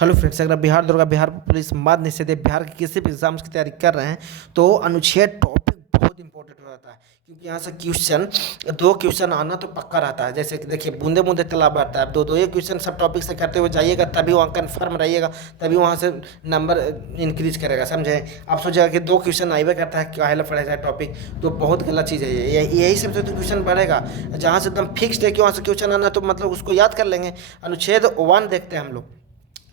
Hello friends, अगर बिहार दरोगा, Bihar police, मद्य निषेध या बिहार के किसी भी एग्जाम्स की तैयारी कर रहे हैं तो अनुच्छेद टॉपिक बहुत इंपॉर्टेंट हो जाता है। क्योंकि यहाँ से क्वेश्चन, दो क्वेश्चन आना तो पक्का रहता है। जैसे कि देखिए, बूंदे बूंदे तालाब बढ़ता है। दो दो ये क्वेश्चन सब टॉपिक से करते हुए जाइएगा, तभी वहाँ कन्फर्म रहिएगा, तभी वहाँ से नंबर इंक्रीज करेगा। समझे? आप सोचेगा कि दो क्वेश्चन आइबे करता है, क्या पढ़ा जाए टॉपिक, तो बहुत गलत चीज़ है ये। यही सबसे तो क्वेश्चन बढ़ेगा जहाँ से एकदम फिक्स्ड है कि वहाँ से क्वेश्चन आना, तो मतलब उसको याद कर लेंगे। अनुच्छेद 1 देखते हैं हम लोग।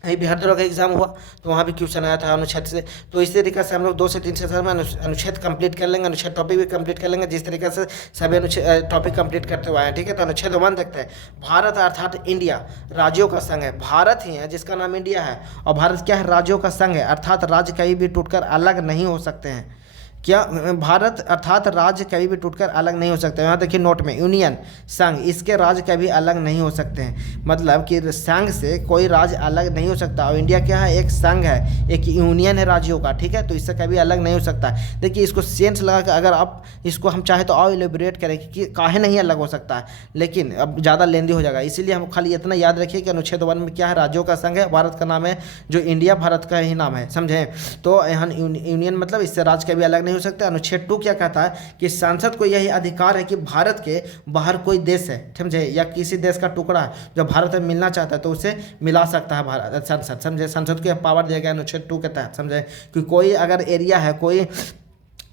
अभी बिहार दरोगा का एग्जाम हुआ तो वहाँ भी क्वेश्चन आया था अनुच्छेद से। तो इस तरीके से हम लोग 2 से 3 सेशन में अनुच्छेद कंप्लीट कर लेंगे, अनुच्छेद टॉपिक भी कंप्लीट कर लेंगे, जिस तरीके से सभी अनुच्छेद टॉपिक कंप्लीट करते हुए आए हैं। ठीक है, तो अनुच्छेद 1 देखते हैं। भारत अर्थात इंडिया राज्यों का संघ है। भारत ही है जिसका नाम इंडिया है, और भारत क्या है? राज्यों का संघ है, अर्थात राज्य कहीं भी टूटकर अलग नहीं हो सकते हैं। क्या? भारत अर्थात राज्य कभी भी टूटकर अलग नहीं हो सकते। यहाँ देखिए नोट में, यूनियन संघ, इसके राज्य कभी अलग नहीं हो सकते हैं। मतलब कि संघ से कोई राज्य अलग नहीं हो सकता। और इंडिया क्या है? एक संघ है, एक यूनियन है राज्यों का। ठीक है, तो इससे कभी अलग नहीं हो सकता। देखिए, इसको सेंस लगा कर अगर आप इसको हम चाहे तो और एलिब्रेट करें कि काहे नहीं अलग हो सकता है, लेकिन अब ज़्यादा लेंदी हो जाएगा। इसीलिए हम खाली इतना याद रखिए कि अनुच्छेद 1 में क्या है? राज्यों का संघ है, भारत का नाम है जो इंडिया, भारत का ही नाम है। समझे? तो यहाँ यूनियन मतलब इससे राज्य कभी अलग नहीं हो सकता। अनुच्छेद 2 क्या कहता है? कि संसद को यही अधिकार है कि भारत के बाहर कोई देश है, समझे, या किसी देश का टुकड़ा है जो भारत में मिलना चाहता है तो उसे मिला सकता है भारत संसद। समझे? संसद को यह पावर दिया गया अनुच्छेद 2 के तहत। समझे? कि कोई अगर एरिया है,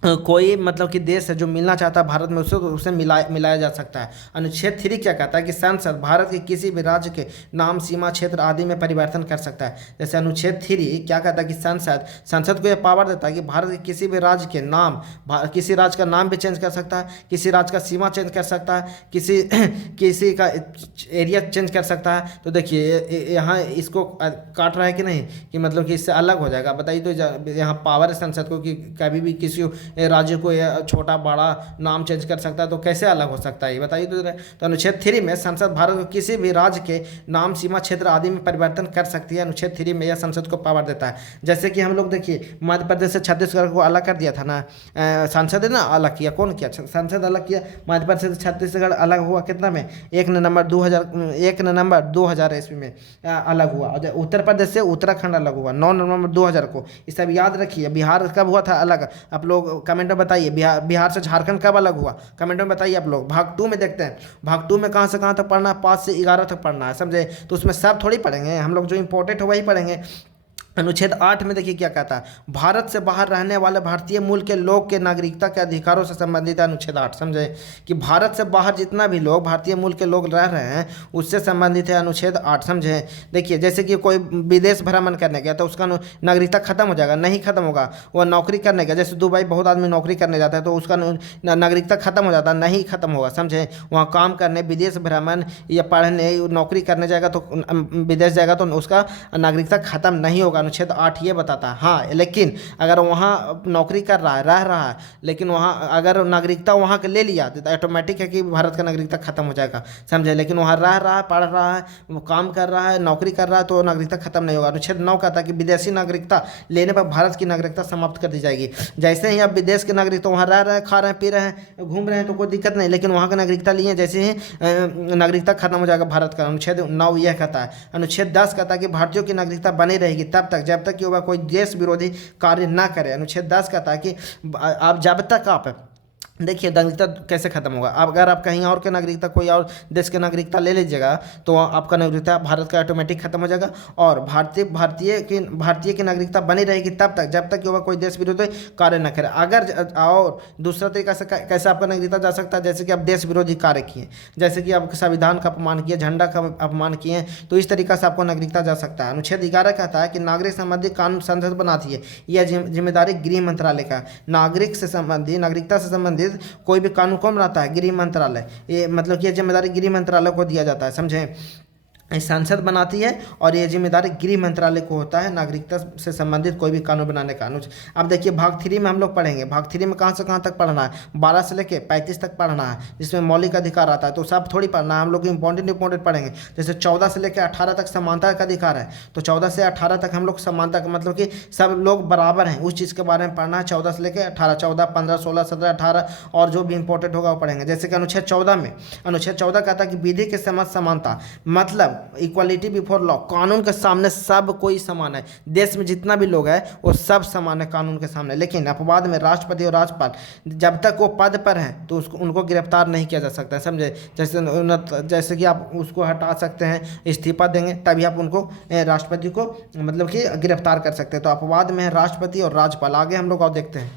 कोई मतलब कि देश है जो मिलना चाहता है भारत में, उसे मिलाया जा सकता है। अनुच्छेद 3 क्या कहता है? कि संसद भारत के किसी भी राज्य के नाम, सीमा, क्षेत्र आदि में परिवर्तन कर सकता है। जैसे अनुच्छेद 3 क्या कहता है? कि संसद को यह पावर देता है कि भारत के किसी भी राज्य के नाम, किसी राज्य का नाम भी चेंज कर सकता है, किसी राज्य का सीमा चेंज कर सकता है, किसी किसी का एरिया चेंज कर सकता है। तो देखिए यहाँ इसको काट रहा है कि नहीं, कि मतलब कि इससे अलग हो जाएगा। बताइए, तो यहाँ पावर है संसद को कि कभी भी किसी राज्य को या छोटा बड़ा नाम चेंज कर सकता है, तो कैसे अलग हो सकता है ये बताइए। तो अनुच्छेद 3 में संसद भारत को किसी भी राज्य के नाम, सीमा, क्षेत्र आदि में परिवर्तन कर सकती है। अनुच्छेद 3 में यह संसद को पावर देता है। जैसे कि हम लोग देखिए, मध्य प्रदेश से छत्तीसगढ़ को अलग कर दिया था ना, संसद है ना, अलग किया। कौन किया? संसद अलग किया। मध्य प्रदेश से छत्तीसगढ़ अलग हुआ कितना में? 1 नवंबर 2000 ईस्वी में अलग हुआ। और उत्तर प्रदेश से उत्तराखंड अलग हुआ 9 नवंबर 2000 को। ये सब याद रखिए। बिहार कब हुआ था अलग? आप लोग कमेंट में बताइए। बिहार से झारखंड कब अलग हुआ? कमेंट में बताइए आप लोग। भाग 2 में देखते हैं। भाग 2 में कहाँ से कहाँ तक पढ़ना है? 5 से 11 तक पढ़ना है। समझे? तो उसमें सब थोड़ी पढ़ेंगे हम लोग, जो इंपॉर्टेंट है वही पढ़ेंगे। अनुच्छेद 8 में देखिए क्या कहता है? भारत से बाहर रहने वाले भारतीय मूल के लोग के नागरिकता के अधिकारों से संबंधित है अनुच्छेद 8। समझे? कि भारत से बाहर जितना भी लोग, भारतीय मूल के लोग रह रहे हैं, उससे संबंधित है अनुच्छेद 8। समझे? देखिए, जैसे कि कोई विदेश भ्रमण करने गया तो उसका नागरिकता खत्म हो जाएगा? नहीं खत्म होगा। वह नौकरी करने गया, जैसे दुबई बहुत आदमी नौकरी करने जाता है तो उसका नागरिकता खत्म हो जाता है? नहीं खत्म होगा। समझे? वहाँ काम करने, विदेश भ्रमण या पढ़ने, नौकरी करने जाएगा तो विदेश जाएगा तो उसका नागरिकता खत्म नहीं होगा। अनुच्छेद 8 ये बताता है। हाँ, लेकिन अगर वहाँ नौकरी कर रहा है, रह रहा है, लेकिन वहाँ अगर नागरिकता वहाँ के ले लिया तो ऑटोमेटिक है कि भारत का नागरिकता खत्म हो जाएगा। समझे? लेकिन वहाँ रह रहा है, पढ़ रहा है, वो काम कर रहा है, नौकरी कर रहा है, तो नागरिकता खत्म नहीं होगा। अनुच्छेद 9 कहता है कि विदेशी नागरिकता लेने पर भारत की नागरिकता समाप्त कर दी जाएगी। जैसे ही आप विदेश के नागरिक तो वहाँ रह रहे हैं, खा रहे हैं, पी रहे हैं, घूम रहे हैं, तो कोई दिक्कत नहीं, लेकिन वहाँ का नागरिकता लिए जैसे ही नागरिकता खत्म हो जाएगा भारत का। अनुच्छेद 9 यह कहता है। अनुच्छेद 10 कहता है कि भारतीयों की नागरिकता बनी रहेगी तब तक जब तक कि वह कोई देश विरोधी कार्य ना करे। अनुच्छेद 10 कहता है कि आप जब तक आप देखिए, नागरिकता कैसे खत्म होगा? अब अगर आप कहीं और के नागरिकता, कोई और देश के नागरिकता ले लीजिएगा तो आपका नागरिकता भारत का ऑटोमेटिक खत्म हो जाएगा। और भारतीय की नागरिकता बनी रहेगी तब तक जब तक कि वह कोई देश विरोधी कार्य न करे। अगर और दूसरा तरीका से कैसे आपका नागरिकता जा सकता है? जैसे कि आप देश विरोधी कार्य किए, जैसे कि आप संविधान का अपमान किए, झंडा का अपमान किए, तो इस तरीका से आपको नागरिकता जा सकता है। अनुच्छेद 11 कहता है कि नागरिक संबंधी कानून संसद बनाती है। यह जिम्मेदारी गृह मंत्रालय का। नागरिकता से संबंधित कोई भी कानून कौन बनाता है? गृह मंत्रालय। ये मतलब कि ये जिम्मेदारी गृह मंत्रालय को दिया जाता है। समझे? संसद बनाती है और ये जिम्मेदारी गृह मंत्रालय को होता है नागरिकता से संबंधित कोई भी कानून बनाने का। अब देखिए, भाग 3 में हम लोग पढ़ेंगे। भाग 3 में कहाँ से कहाँ तक पढ़ना है? 12 से लेकर 35 तक पढ़ना है, जिसमें मौलिक अधिकार आता है। तो सब थोड़ी पढ़ना है, हम लोग इंपॉर्टेंट पढ़ेंगे। जैसे 14 से लेकर 18 तक समानता का अधिकार है, तो 14 से 18 तक हम लोग समानता का मतलब कि सब लोग बराबर हैं, उस चीज़ के बारे में पढ़ना है। 14 से लेकर 18, 14, 15, 16, 17, 18 और जो भी इंपॉर्टेंट होगा वो पढ़ेंगे। जैसे कि अनुच्छेद 14 कहता है कि विधि के समझ समानता, मतलब मतलब इक्वालिटी बिफोर लॉ, कानून के सामने सब कोई समान है। देश में जितना भी लोग है वो सब समान है कानून के सामने। लेकिन अपवाद में राष्ट्रपति और राज्यपाल जब तक वो पद पर हैं तो उनको गिरफ्तार नहीं किया जा सकता है, समझे। जैसे कि आप उसको हटा सकते हैं, इस्तीफा देंगे तभी आप उनको राष्ट्रपति को मतलब कि गिरफ्तार कर सकते हैं। तो अपवाद में है राष्ट्रपति और राज्यपाल। आगे हम लोग और देखते हैं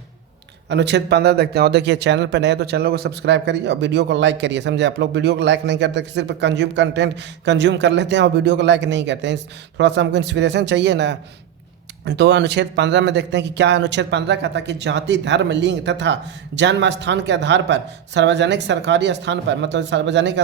अनुच्छेद 15 देखते हैं। और देखिए चैनल पर नए तो चैनल को सब्सक्राइब करिए और वीडियो को लाइक करिए, समझे। आप लोग वीडियो को लाइक नहीं करते, सिर्फ कंटेंट कंज्यूम कर लेते हैं और वीडियो को लाइक नहीं करते हैं। थोड़ा सा हमको इंस्पिरेशन चाहिए ना। तो अनुच्छेद 15 में देखते हैं कि क्या अनुच्छेद 15 कहता है कि जाति, धर्म, लिंग तथा जन्म स्थान के आधार पर सार्वजनिक सरकारी स्थान पर मतलब सार्वजनिक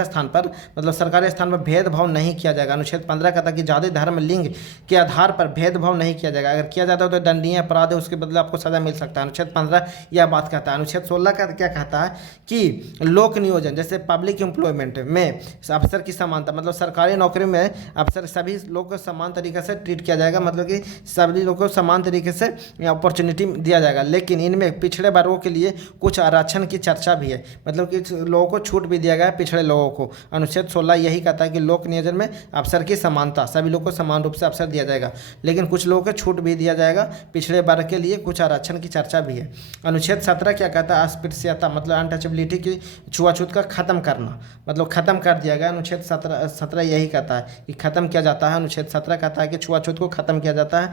स्थान पर मतलब सरकारी स्थान पर भेदभाव नहीं किया जाएगा। अनुच्छेद 15 कहता है कि जाति, धर्म, लिंग के आधार पर भेदभाव नहीं किया जाएगा। अगर किया जाता है तो दंडनीय अपराध है, उसके बदले आपको सजा मिल सकता है। अनुच्छेद 15 यह बात कहता है। अनुच्छेद 16 का क्या कहता है कि लोक नियोजन जैसे पब्लिक एम्प्लॉयमेंट में अफसर की समानता, मतलब सरकारी नौकरी में अफसर सभी लोग को समान तरीके से ट्रीट किया जाएगा, मतलब कि सभी लोगों को समान तरीके से अपॉर्चुनिटी दिया जाएगा। लेकिन इनमें पिछड़े वर्गों के लिए कुछ आरक्षण की चर्चा भी है, मतलब कि लोगों को छूट भी दिया गया है पिछड़े लोगों को। अनुच्छेद 16 यही कहता है कि लोक नियोजन में अफसर की समानता, सभी लोगों को समान रूप से अवसर दिया जाएगा, लेकिन कुछ लोगों को छूट भी दिया जाएगा, पिछड़े वर्ग के लिए कुछ आरक्षण की चर्चा भी है। अनुच्छेद 17 क्या कहता है, अस्पृश्यता मतलब अनटचेबिलिटी की, छुआछूत का खत्म करना, मतलब खत्म कर दिया गया। अनुच्छेद 17 यही कहता है कि खत्म किया जाता है। अनुच्छेद 17 कहता है कि छुआछूत को खत्म किया जाता है,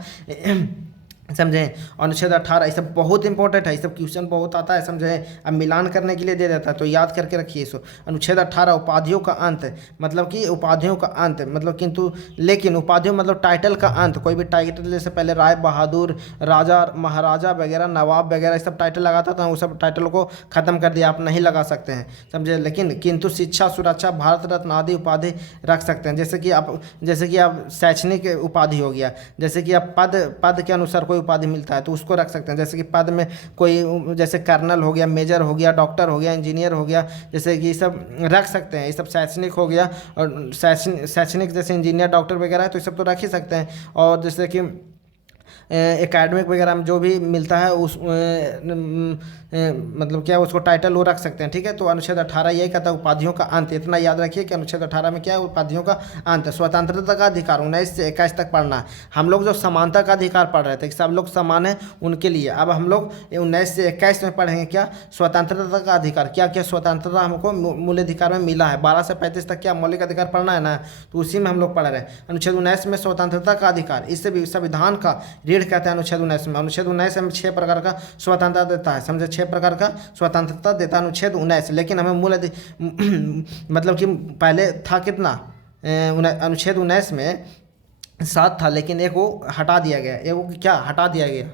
समझें। अनुच्छेद 18 ये सब बहुत इंपॉर्टेंट है, ये सब क्वेश्चन बहुत आता है, समझें। अब मिलान करने के लिए दे देता है तो याद करके रखिए इसको। अनुच्छेद 18 उपाधियों का अंत, मतलब कि उपाधियों का अंत मतलब किंतु लेकिन उपाधियों मतलब टाइटल का अंत, कोई भी टाइटल जैसे पहले राय बहादुर, राजा, महाराजा वगैरह, नवाब वगैरह ये सब टाइटल लगाता था, वो सब टाइटल को खत्म कर दिया, आप नहीं लगा सकते हैं, समझे। लेकिन किंतु शिक्षा, सुरक्षा, भारत रत्न आदि उपाधि रख सकते हैं। जैसे कि आप शैक्षणिक उपाधि हो गया, जैसे कि आप पद के अनुसार उपाधि मिलता है तो उसको रख सकते हैं। जैसे कि पद में कोई जैसे कर्नल हो गया, मेजर हो गया, डॉक्टर हो गया, इंजीनियर हो गया, जैसे कि ये सब रख सकते हैं। ये सब शैक्षणिक हो गया, और शैक्षणिक जैसे इंजीनियर, डॉक्टर वगैरह है तो ये सब तो रख ही सकते हैं। और जैसे कि एकेडमिक वगैरह में जो भी मिलता है उस मतलब क्या उसको टाइटल वो रख सकते हैं, ठीक है। तो अनुच्छेद 18 यही कहता है उपाधियों का अंत। इतना याद रखिए कि अनुच्छेद 18 में क्या है, उपाधियों का अंत। स्वतंत्रता का अधिकार 19 से 21 तक पढ़ना है। हम लोग जो समानता का अधिकार पढ़ रहे थे कि सब लोग समान है उनके लिए, अब हम लोग 19 से 21 में पढ़ेंगे क्या, स्वतंत्रता का अधिकार। क्या क्या स्वतंत्रता हमको मूल अधिकार में मिला है। 12 से 35 तक क्या मौलिक अधिकार पढ़ना है ना, तो उसी में हम लोग पढ़ रहे हैं। अनुच्छेद 19 में स्वतंत्रता का अधिकार, इससे भी संविधान का रीढ़ कहते हैं अनुच्छेद 19 में। अनुच्छेद 19 में 6 प्रकार का स्वतंत्रता देता है, समझे। 6 प्रकार का स्वतंत्रता देता है अनुच्छेद 19। लेकिन हमें मतलब कि पहले था कितना, अनुच्छेद 19 में 7 था, लेकिन एक वो हटा दिया गया, एक वो क्या हटा दिया गया,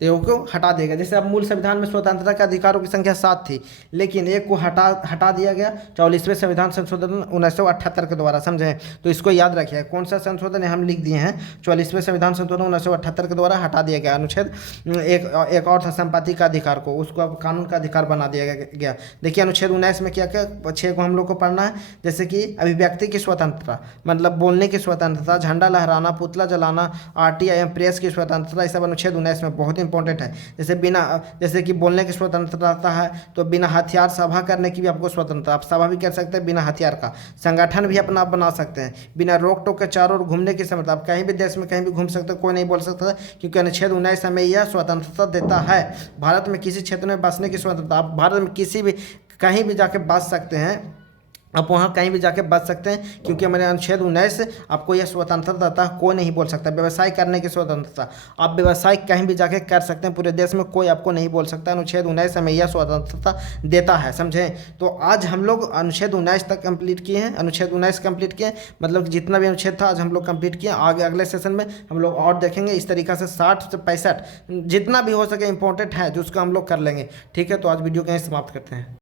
एक को हटा देगा। जैसे अब मूल संविधान में स्वतंत्रता के अधिकारों की संख्या 7 थी, लेकिन एक को हटा दिया गया 44वें संविधान संशोधन 1978 के द्वारा, समझे। तो इसको याद रखिए, कौन सा संशोधन है हम लिख दिए हैं, 44वें संविधान संशोधन 1978 के द्वारा हटा दिया गया अनुच्छेद। एक और था संपत्ति का अधिकार को, उसको अब कानून का अधिकार बना दिया गया। देखिए अनुच्छेद 19 में क्या क्या 6 को हम लोग को पढ़ना है। जैसे कि अभिव्यक्ति की स्वतंत्रता, मतलब बोलने की स्वतंत्रता, झंडा लहराना, पुतला जलाना, RTI एवं प्रेस की स्वतंत्रता, ये सब अनुच्छेद 19 में बहुत इंपॉर्टेंट है। जैसे कि बोलने की स्वतंत्रता है तो बिना हथियार सभा करने की भी आपको स्वतंत्रता, आप सभा भी कर सकते हैं बिना हथियार का। संगठन भी अपना आप बना सकते हैं बिना रोक टोक के, चारों ओर घूमने की क्षमता, आप कहीं भी देश में कहीं भी घूम सकते हो, कोई नहीं बोल सकता, क्योंकि अनुच्छेद 19 हमें यह स्वतंत्रता देता है। भारत में किसी क्षेत्र में बसने की स्वतंत्रता, आप भारत में किसी भी कहीं भी जाके बस सकते हैं, आप वहाँ कहीं भी जाके बच सकते हैं, क्योंकि हमारे अनुच्छेद 19 आपको यह स्वतंत्रता देता है, कोई नहीं बोल सकता। व्यवसाय करने की स्वतंत्रता, आप व्यवसाय कहीं भी जाके कर सकते हैं, पूरे देश में कोई आपको नहीं बोल सकता। अनुच्छेद 19 हमें यह स्वतंत्रता देता है, समझें। तो आज हम लोग अनुच्छेद 19 तक कंप्लीट किए हैं, अनुच्छेद 19 कंप्लीट किए, मतलब जितना भी अनुच्छेद था आज हम लोग कंप्लीट किए। आगे अगले सेशन में हम लोग और देखेंगे, इस तरीक़े से 60 से 65 जितना भी हो सके इंपॉर्टेंट है जो उसको हम लोग कर लेंगे, ठीक है। तो आज वीडियो कहीं समाप्त करते हैं।